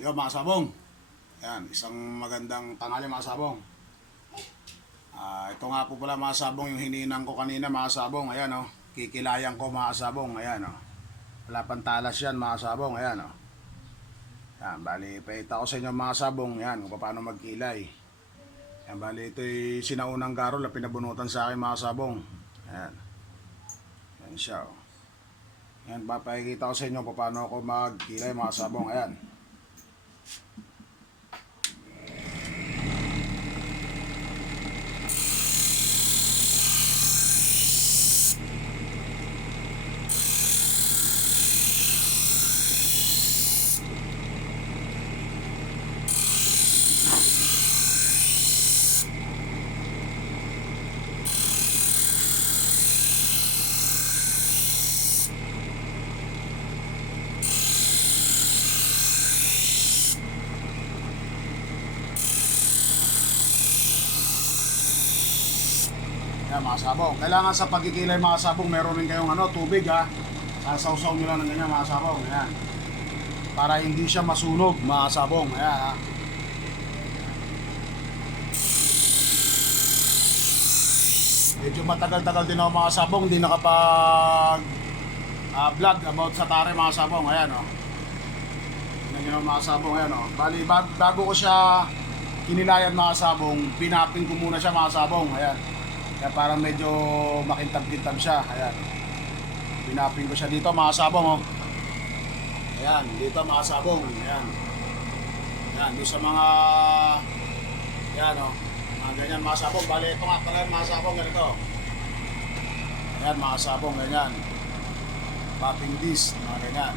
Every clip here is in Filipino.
Yo mga sabong. Yan, isang magandang tanghali mga sabong. Ito nga po pala mga sabong yung hininang ko kanina mga sabong. Ayan oh. Kikilayan ko mga sabong. Ayan oh. Wala pang talas yan mga sabong. Ayan oh. Yan, bali paita ko sa inyo mga sabong. Yan, kung paano magkilay. Yan, bali ito'y sinaunang garol na pinabunutan sa akin mga sabong. Ayan. Yan siya oh. Yan, papakikita ko sa inyo kung paano ako magkilay mga sabong. Ayan. Yan mga sabong. Kailangan sa pagkikilay mga sabong, meron rin kayong tubig ha. Sasawsaw nyo lang ng ganyan mga sabong. Ayan. Para hindi siya masunog mga sabong. Ayan ha. Medyo matagal-tagal din ako mga sabong. Hindi nakapag vlog about sa tare mga sabong. Ayan o. Tingnan nyo mga sabong. Ayan o. Bali bago ko siya kinilayan mga sabong, pinapin ko muna siya mga sabong. Ayan. Kaya parang medyo makintab-kintab siya. Ayan. Pinapin ko siya dito mga sabong oh. Ayan, dito mga sabong. Ayan. Ayan, doon sa mga ayan oh. Mga ganyan mga sabong. Bali ito nga pala mga sabong ganito. Ayan mga sabong ganyan. Popping disc, mga ganyan.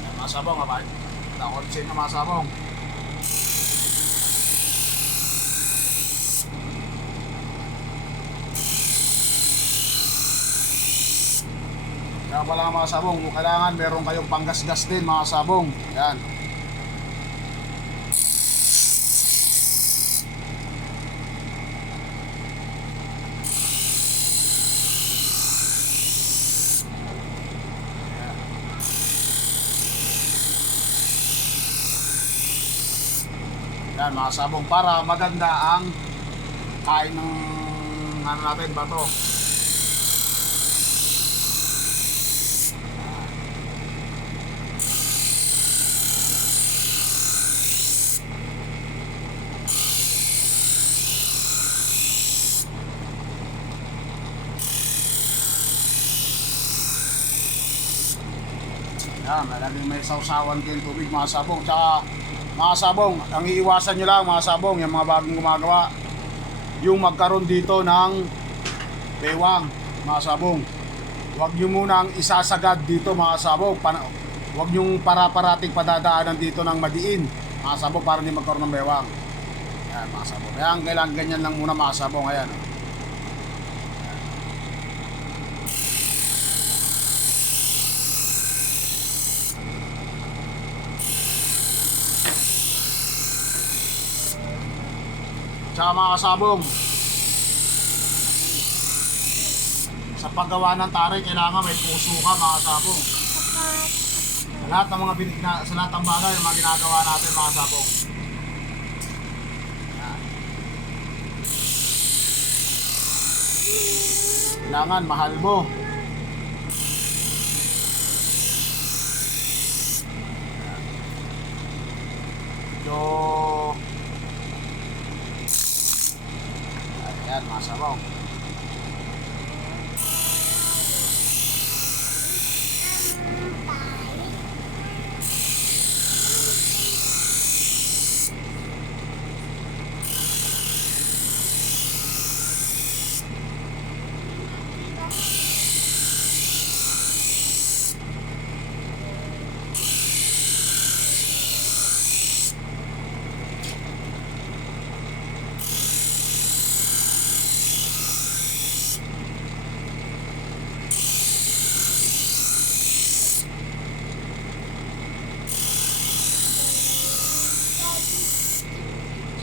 Ayan mga sabong ha. Takot sa inyo mga sabong. Kaya pala mga sabong, kung kailangan meron kayong panggasgas din mga sabong. Yan. Yan mga sabong, para maganda ang kain ng natin bato. Yan, laging may sausawan kayong tubig mga sabong. Tsaka mga sabong, ang iiwasan nyo lang mga sabong, yung mga bagong gumagawa, yung magkaroon dito ng bewang mga sabong. Huwag nyo munang isasagad dito mga sabong. Huwag nyo para-parating padadaanan dito ng madiin mga sabong para hindi magkaroon ng bewang. Yan mga sabong. Yan, kailangan ganyan lang muna mga sabong. Ayan. Tsaka mga kasabong, sa paggawa ng tare, kailangan may puso ka mga kasabong. Sa lahat ng sa lahat ng bagay, yung mga ginagawa natin mga kasabong. Kailangan mahal mo. So, ayan mga sabong.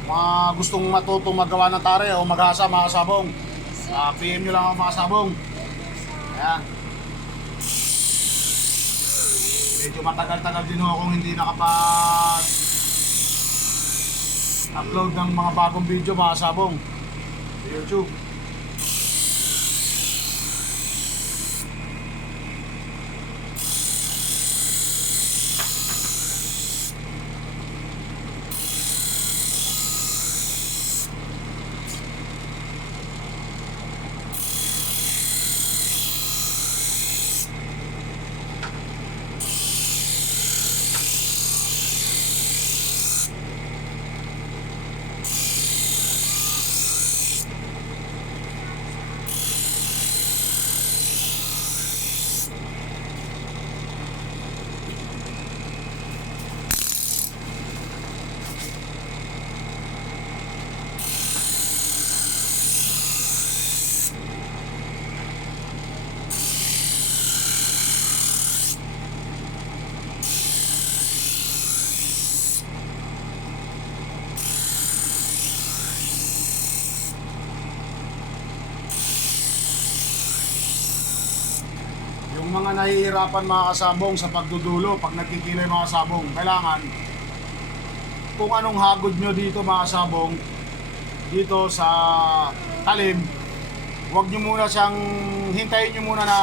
Mga gustong matutong magawa ng tare o maghasa mga sabong, PM nyo lang ako mga sabong. Ayan. Medyo matagal-tagal din akong hindi nakapag upload ng mga bagong video mga sabong sa YouTube. Yung mga nahihirapan mga kasabong sa pagdudulo, pag nagkikilay mga kasabong, kailangan kung anong hagod nyo dito mga kasabong, dito sa talim, huwag nyo muna siyang, hintayin nyo muna na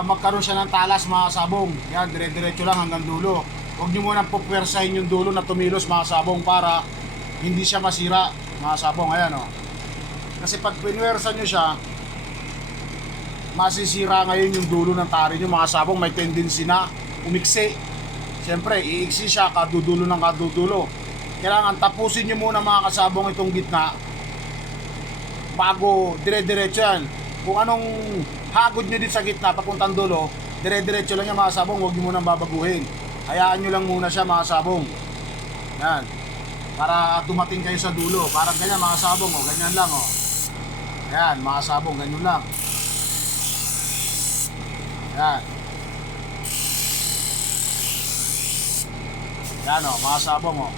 magkaroon siya ng talas mga kasabong. Yan, dire-diretso lang hanggang dulo. Huwag nyo muna pupwersahin yung dulo na tumilos mga kasabong para hindi siya masira mga kasabong. Ayan o. Kasi pag pinwersa nyo siya, masisira ngayon yung dulo ng tari nyo mga sabong, may tendency na umiksi. Siyempre, iiksi siya kadudulo ng kadudulo. Kailangan tapusin nyo muna mga kasabong itong gitna bago dire-diretso yan. Kung anong hagod nyo dito sa gitna papuntang dulo, dire-diretso lang yan mga kasabong, huwag nyo munang babaguhin. Hayaan nyo lang muna siya mga kasabong. Yan, para dumating kayo sa dulo. Parang ganyan mga kasabong, o ganyan lang o. Yan mga kasabong, ganyan lang. Yan. Yan o, mga sabong o.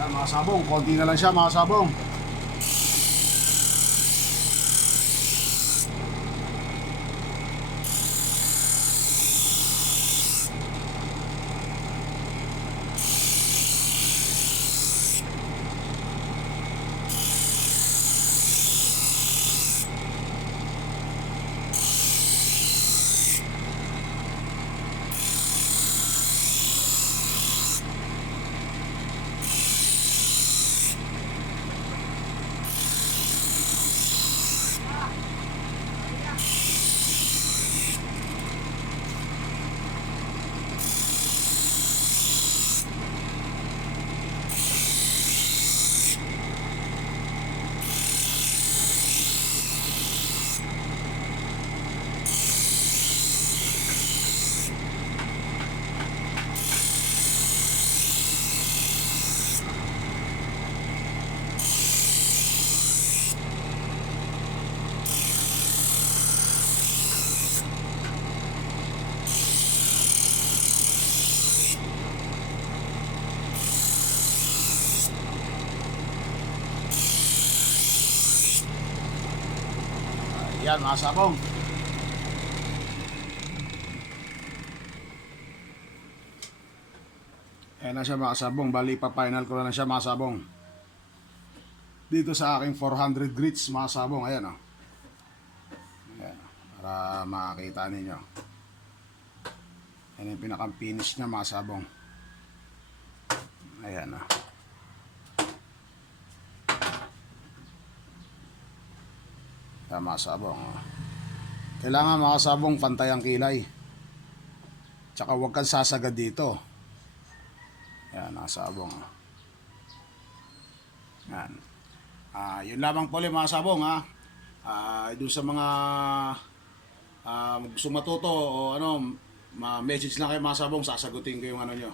Yan mga sabong, konti na lang siya mga sabong. Ayan mga sabong. Ayan na siya mga sabong. Bali pa-final ko na siya mga sabong. Dito sa aking 400 grits mga sabong. Ayan o. Ayan, para makakita ninyo. Ayan yung pinakang finish niya mga sabong. Ayan o. Ayan mga sabong. Kailangan mga sabong pantay ang kilay. Tsaka huwag kang sasagad dito. Ayan mga sabong. Ayan. Yun lamang po ulit mga sabong ha. Doon sa mga gusto matuto o ano, message lang kayo mga sabong, sasagutin ko yung ano nyo.